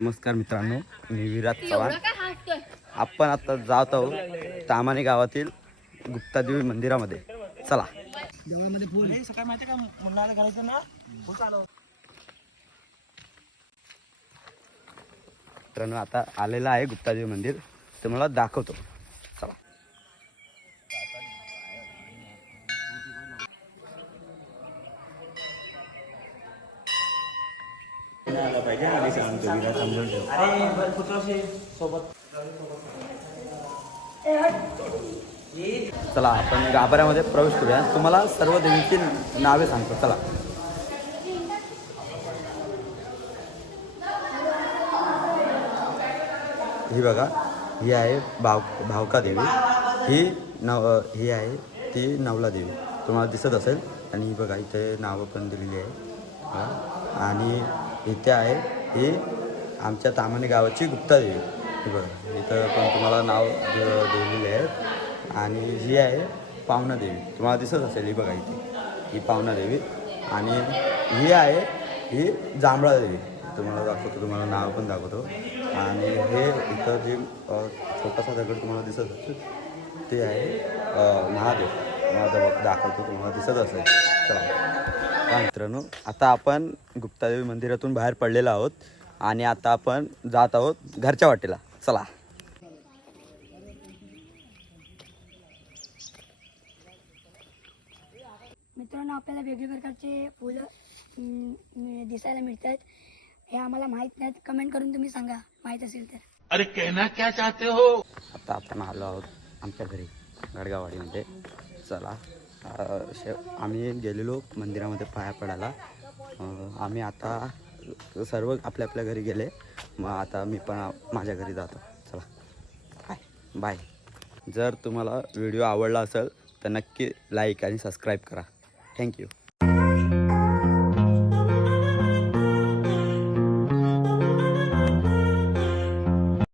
नमस्कार मित्रांनो, मी विराट चव्हाण. आपण आता जात आहोत तामाणे गावातील गुप्तादेवी मंदिरामध्ये. चला. देवळामध्ये फुल सकाळी माहिती का मुन्नाला घालायचं ना फुल चालव. मित्रांनो आता आलेला आहे गुप्तादेवी मंदिर, ते मला दाखवतो. चला. अरे पुत्राशी सोबत चला आपण गाभाऱ्यामध्ये प्रवेश करूया. तुम्हाला सर्व देवींची नावे सांगतो. चला. ही बघा, ही आहे भावका देवी. ही आहे ती नवला देवी, तुम्हाला दिसत असेल. आणि ही बघा इथे नावं पण दिलेली आहे बघा. आणि इथे आहे ही आमच्या तामाणे गावाची गुप्ता देवी. ही बघा इथं पण तुम्हाला नाव दिलेले आहेत. आणि ही आहे पावना देवी, तुम्हाला दिसत असेल. ही बघा इथे ही पावना देवी. आणि ही आहे ही जांभळा देवी, तुम्हाला दाखवतो, तुम्हाला नाव पण दाखवतो. आणि हे इथं जे छोटासा दगड तुम्हाला दिसत असेल ते आहे महादेव, तुम्हाला दाखवतो, तुम्हाला दिसत असेल. चला मित्रांनो, आता आपण गुप्तादेवी मंदिरातून बाहेर पडलेलो आहोत आणि आता आपण जात आहोत घरच्या वाटेला. चला. मित्रांनो, आपल्याला वेगवेगळ्या प्रकारचे फुलं दिसायला मिळतात. हे आम्हाला माहीत नाहीत. कमेंट करून तुम्ही सांगा माहीत असेल तर. अरे कहना क्या चाहते हो. आता आपण आलो आहोत आमच्या घरी गडगावाडीमध्ये. चला. आम्ही गेलेलो मंदिरामध्ये पाया पडायला. आम्ही आता सर्व आपल्या आपल्या घरी गेले. मग आता मी पण माझ्या घरी जातो. चला बाय बाय. जर तुम्हाला व्हिडिओ आवडला असेल तर नक्की लाईक आणि सबस्क्राईब करा. थँक्यू.